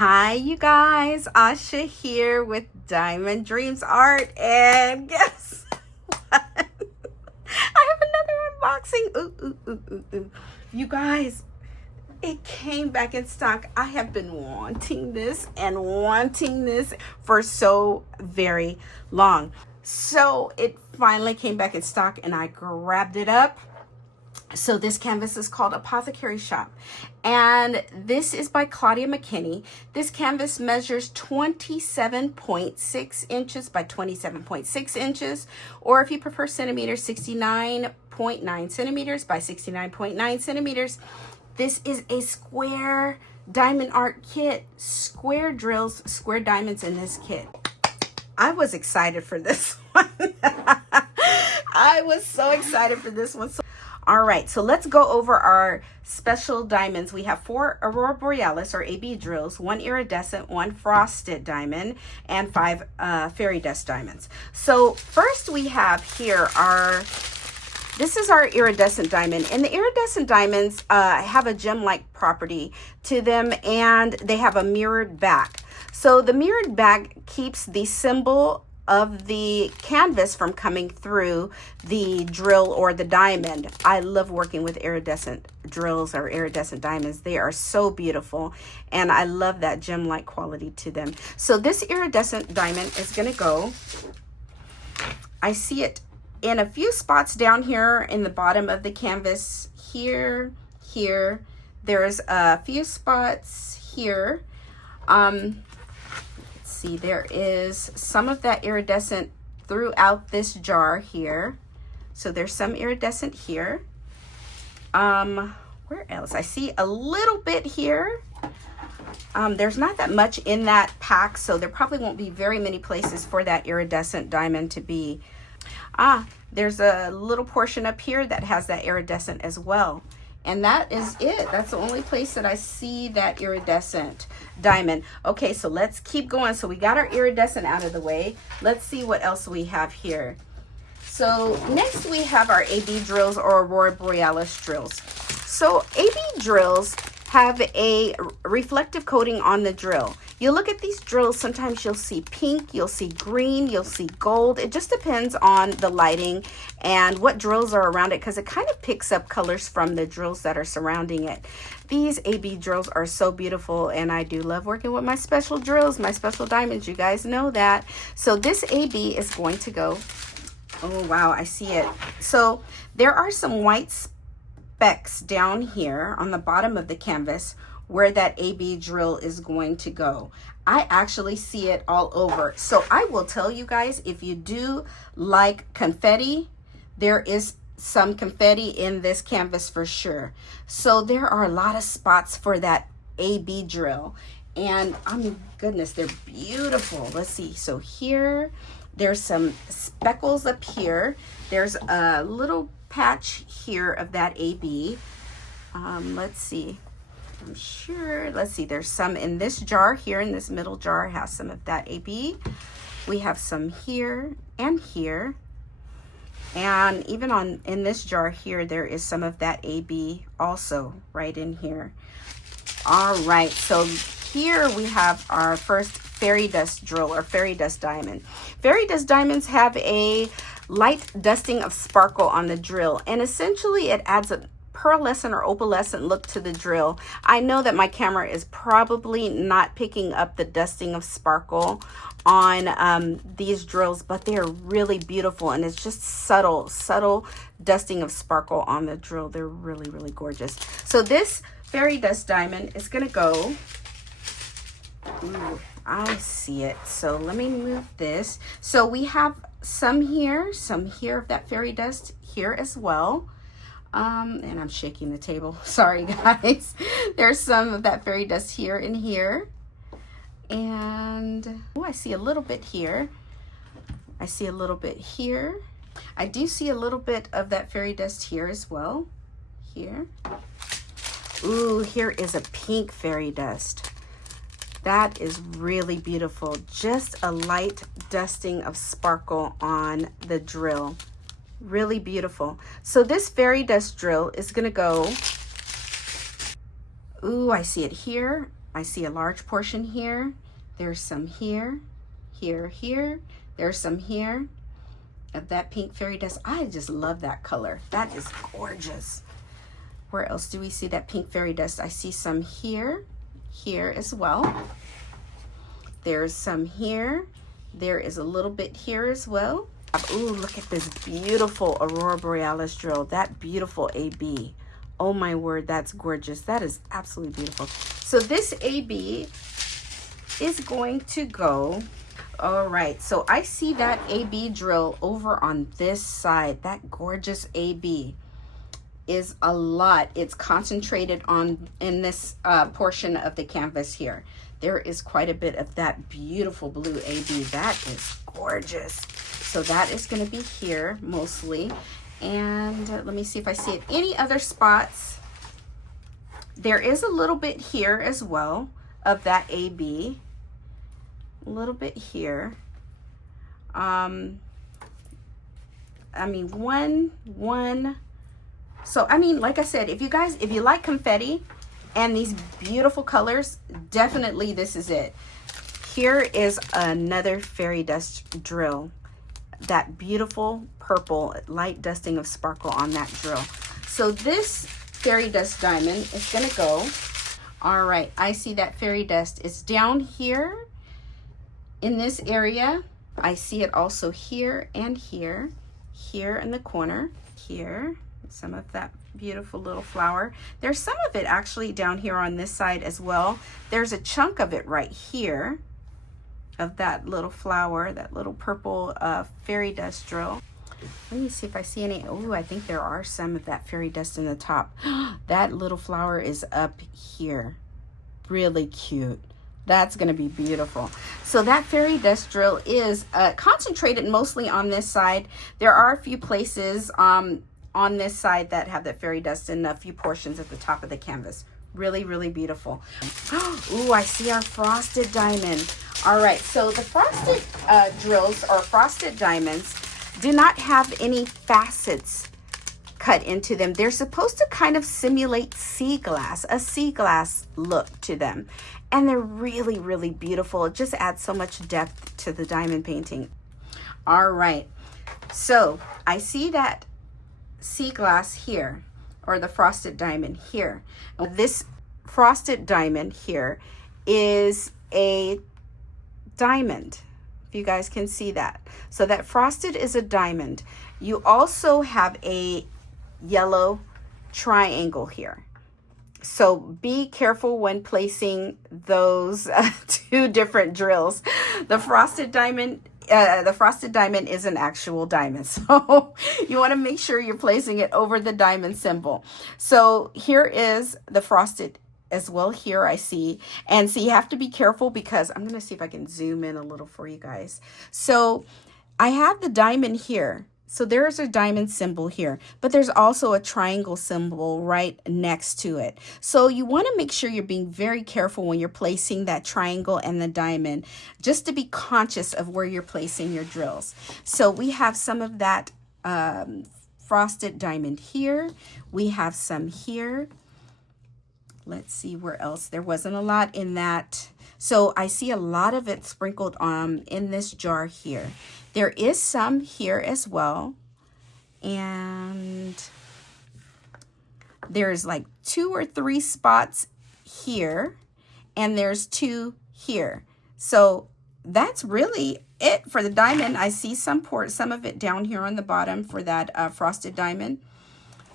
Hi, you guys. Asha here with Diamond Dreams Art, and guess what? I have another unboxing. Ooh. You guys, it came back in stock. I have been wanting this for so very long. So it finally came back in stock and I grabbed it up. So this canvas is called Apothecary Shop, and this is by Claudia McKinney. This canvas measures 27.6 inches by 27.6 inches, or if you prefer centimeters, 69.9 centimeters by 69.9 centimeters. This is a square diamond art kit, square drills, square diamonds in this kit. I was excited for this one. I was so excited for this one. All right, so let's go over our special diamonds. We have 4 Aurora Borealis or AB drills, 1 iridescent, 1 frosted diamond, and 5 fairy dust diamonds. So first we have here this is our iridescent diamond, and the iridescent diamonds have a gem-like property to them, and they have a mirrored back. So the mirrored back keeps the symbol of the canvas from coming through the drill or the diamond. I love working with iridescent drills or iridescent diamonds. They are so beautiful, and I love that gem-like quality to them. So this iridescent diamond is going to go, I see it in a few spots down here in the bottom of the canvas. Here, there's a few spots here. See, there is some of that iridescent throughout this jar here. So there's some iridescent here. Where else? I see a little bit here. There's not that much in that pack, so there probably won't be very many places for that iridescent diamond to be. There's a little portion up here that has that iridescent as well. And that is it. That's the only place that I see that iridescent diamond. Okay, so let's keep going. So we got our iridescent out of the way. Let's see what else we have here. So next we have our AB drills or Aurora Borealis drills. So AB drills have a reflective coating on the drill. You look at these drills, sometimes you'll see pink, you'll see green, you'll see gold. It just depends on the lighting and what drills are around it, because it kind of picks up colors from the drills that are surrounding it. These AB drills are so beautiful, and I do love working with my special drills, my special diamonds. You guys know that. So this AB is going to go, oh wow, I see it. So there are some white specks down here on the bottom of the canvas where that AB drill is going to go. I actually see it all over. So I will tell you guys, if you do like confetti, there is some confetti in this canvas for sure. So there are a lot of spots for that AB drill, and I mean, goodness, they're beautiful. Let's see. So here, there's some speckles up here. There's a little patch here of that AB. Let's see. I'm sure. Let's see. There's some in this jar here. In this middle jar has some of that AB. We have some here and here. And even in this jar here, there is some of that AB also right in here. All right. So here we have our first fairy dust drill or fairy dust diamond. Fairy dust diamonds have a light dusting of sparkle on the drill, and essentially it adds a pearlescent or opalescent look to the drill. I know that my camera is probably not picking up the dusting of sparkle on these drills, but they are really beautiful, and it's just subtle dusting of sparkle on the drill. They're really gorgeous. So this fairy dust diamond is gonna go, ooh, I see it. So let me move this. So we have some here of that fairy dust here as well. And I'm shaking the table. Sorry, guys. There's some of that fairy dust here and here. And oh, I see a little bit here. I see a little bit here. I do see a little bit of that fairy dust here as well. Here. Ooh, here is a pink fairy dust. That is really beautiful. Just a light dusting of sparkle on the drill. Really beautiful. So this fairy dust drill is going to go, ooh, I see it here I see a large portion here. There's some here, here. There's some here of that pink fairy dust. I just love that color. That is gorgeous. Where else do we see that pink fairy dust? I see some here as well. There's some here. There is a little bit here as well. Ooh, look at this beautiful Aurora Borealis drill. That beautiful AB. Oh my word, that's gorgeous. That is absolutely beautiful. So this AB is going to go. All right, so I see that AB drill over on this side. That gorgeous AB is a lot. It's concentrated on in this portion of the canvas here. There is quite a bit of that beautiful blue AB. That is gorgeous. So that is going to be here mostly. And let me see if I see it. Any other spots? There is a little bit here as well of that AB. A little bit here. I mean, one. So, I mean, like I said, if you like confetti and these beautiful colors, definitely this is it. Here is another fairy dust drill. That beautiful purple light dusting of sparkle on that drill. So this fairy dust diamond is going to go. All right, I see that fairy dust. It's down here in this area. I see it also here and here in the corner, here, some of that beautiful little flower. There's some of it actually down here on this side as well. There's a chunk of it right here of that little flower, that little purple fairy dust drill. Let me see if I see any. Oh, I think there are some of that fairy dust in the top. That little flower is up here. Really cute. That's going to be beautiful. So that fairy dust drill is concentrated mostly on this side. There are a few places on this side that have that fairy dust in a few portions at the top of the canvas. Really, really beautiful. Ooh, I see our frosted diamond. All right, so the frosted drills or frosted diamonds do not have any facets cut into them. They're supposed to kind of simulate sea glass, a sea glass look to them. And they're really, really beautiful. It just adds so much depth to the diamond painting. All right, so I see that sea glass here, or the frosted diamond here. This frosted diamond here is a diamond, if you guys can see that. So that frosted is a diamond. You also have a yellow triangle here. So be careful when placing those two different drills. The frosted diamond is an actual diamond. So you want to make sure you're placing it over the diamond symbol. So here is the frosted as well here, I see. And so you have to be careful because I'm going to see if I can zoom in a little for you guys. So I have the diamond here. So there's a diamond symbol here, but there's also a triangle symbol right next to it. So you want to make sure you're being very careful when you're placing that triangle and the diamond, just to be conscious of where you're placing your drills. So we have some of that frosted diamond here. We have some here. Let's see where else. There wasn't a lot in that. So I see a lot of it sprinkled in this jar here. There is some here as well. And there's like 2 or 3 spots here. And there's 2 here. So that's really it for the diamond. I see some of it down here on the bottom for that frosted diamond.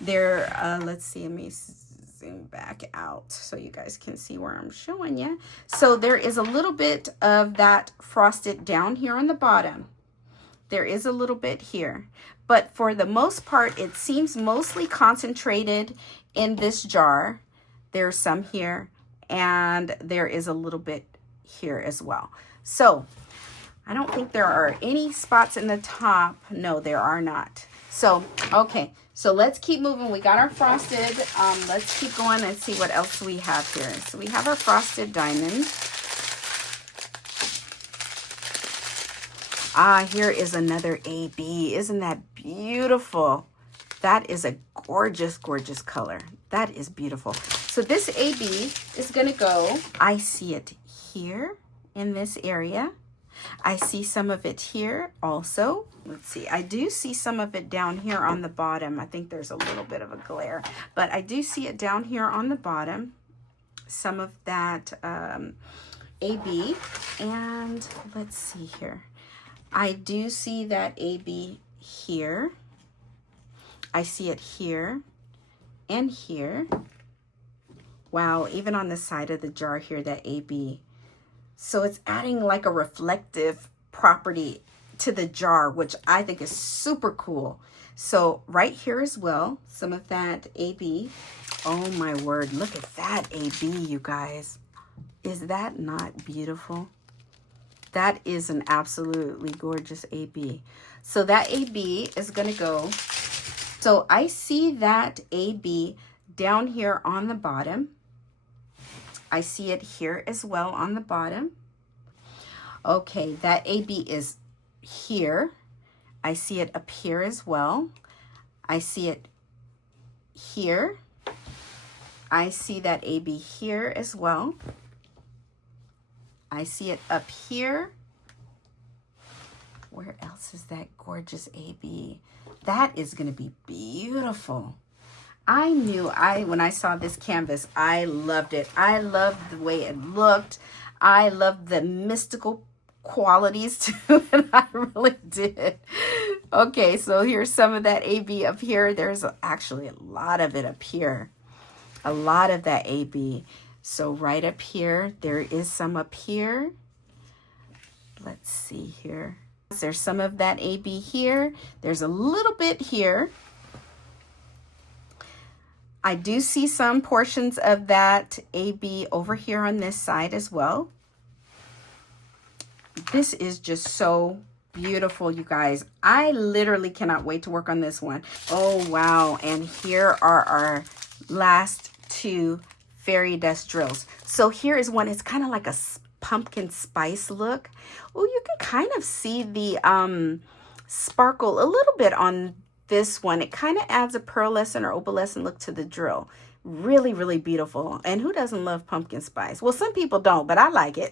There, let's see, let me zoom back out so you guys can see where I'm showing you. So there is a little bit of that frosted down here on the bottom. There is a little bit here, but for the most part, it seems mostly concentrated in this jar. There's some here, and there is a little bit here as well. So I don't think there are any spots in the top. No, there are not. So, okay, so let's keep moving. We got our frosted. Let's keep going and see what else we have here. So we have our frosted diamond. Ah, here is another AB. Isn't that beautiful? That is a gorgeous, gorgeous color. That is beautiful. So this AB is going to go, I see it here in this area. I see some of it here also. Let's see, I do see some of it down here on the bottom. I think there's a little bit of a glare, but I do see it down here on the bottom. Some of that AB. And let's see here. I do see that AB here. I see it here and here. Wow, even on the side of the jar here, that AB. So it's adding like a reflective property to the jar, which I think is super cool. So right here as well, some of that AB. Oh my word, look at that AB, you guys. Is that not beautiful? That is an absolutely gorgeous AB. So that AB is going to go. So I see that AB down here on the bottom. I see it here as well on the bottom. Okay, that AB is here. I see it up here as well. I see it here. I see that AB here as well. I see it up here. Where else is that gorgeous AB? That is going to be beautiful. I knew when I saw this canvas, I loved it. I loved the way it looked. I loved the mystical qualities to it. I really did. Okay, so here's some of that AB up here. There's actually a lot of it up here. A lot of that AB. So right up here, there is some up here. Let's see here. There's some of that AB here. There's a little bit here. I do see some portions of that AB over here on this side as well. This is just so beautiful, you guys. I literally cannot wait to work on this one. Oh, wow. And here are our last two fairy dust drills. So here is one. It's kind of like a pumpkin spice look. Oh, you can kind of see the sparkle a little bit on this one. It kind of adds a pearlescent or opalescent look to the drill. Really, really beautiful. And who doesn't love pumpkin spice? Well, some people don't, but I like it.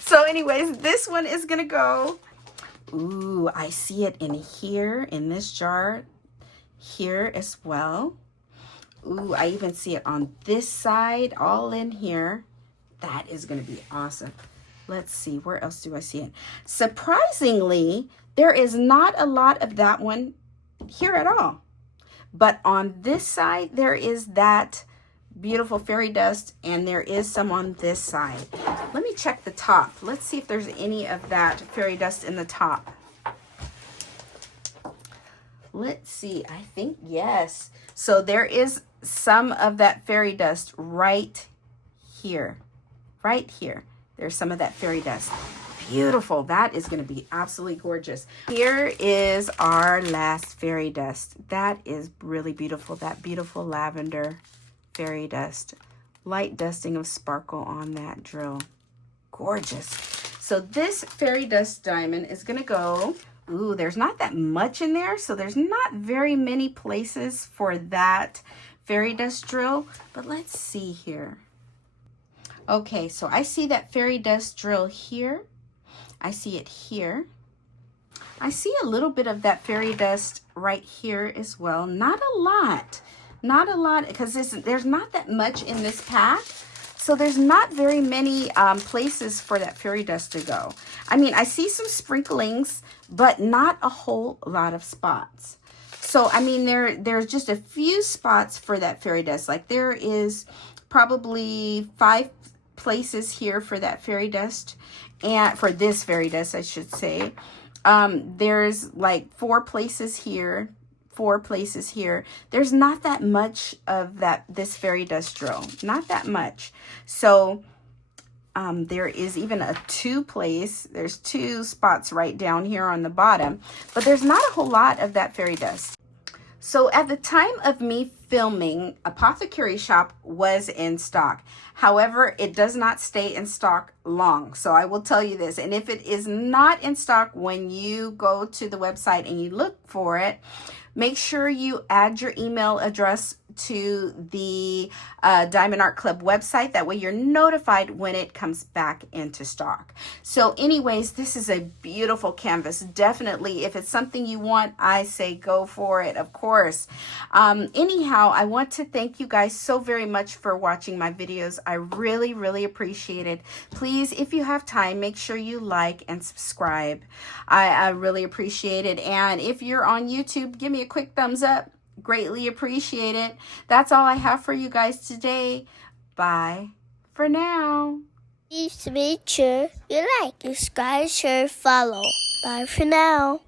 So anyways, this one is going to go. Ooh, I see it in here, in this jar, here as well. Ooh, I even see it on this side, all in here. That is going to be awesome. Let's see, where else do I see it? Surprisingly, there is not a lot of that one here at all. But on this side, there is that beautiful fairy dust, and there is some on this side. Let me check the top. Let's see if there's any of that fairy dust in the top. Let's see, I think yes. So there is some of that fairy dust right here. Right here. There's some of that fairy dust. Beautiful. That is going to be absolutely gorgeous. Here is our last fairy dust. That is really beautiful. That beautiful lavender fairy dust. Light dusting of sparkle on that drill. Gorgeous. So this fairy dust diamond is going to go. Ooh, there's not that much in there. So there's not very many places for that fairy dust drill. But let's see here. Okay, so I see that fairy dust drill here. I see it here. I see a little bit of that fairy dust right here as well. Not a lot. Not a lot, because there's not that much in this pack. So there's not very many places for that fairy dust to go. I mean, I see some sprinklings, but not a whole lot of spots. So, I mean, there's just a few spots for that fairy dust. Like there is probably 5 places here for that fairy dust, and for this fairy dust I should say. There's like 4 places here, 4 places here. There's not that much of this fairy dust drill, not that much. So there is even a 2 place, there's 2 spots right down here on the bottom, but there's not a whole lot of that fairy dust. So at the time of me filming, Apothecary Shop was in stock. However, it does not stay in stock long. So I will tell you this. And if it is not in stock when you go to the website and you look for it, make sure you add your email address to the Diamond Art Club website. That way you're notified when it comes back into stock. So anyways, this is a beautiful canvas. Definitely, if it's something you want, I say go for it, of course. Anyhow, I want to thank you guys so very much for watching my videos. I really, really appreciate it. Please, if you have time, make sure you like and subscribe. I really appreciate it. And if you're on YouTube, give me a quick thumbs up. Greatly appreciate it. That's all I have for you guys today. Bye for now. Please make sure you like, subscribe, share, follow. Bye for now.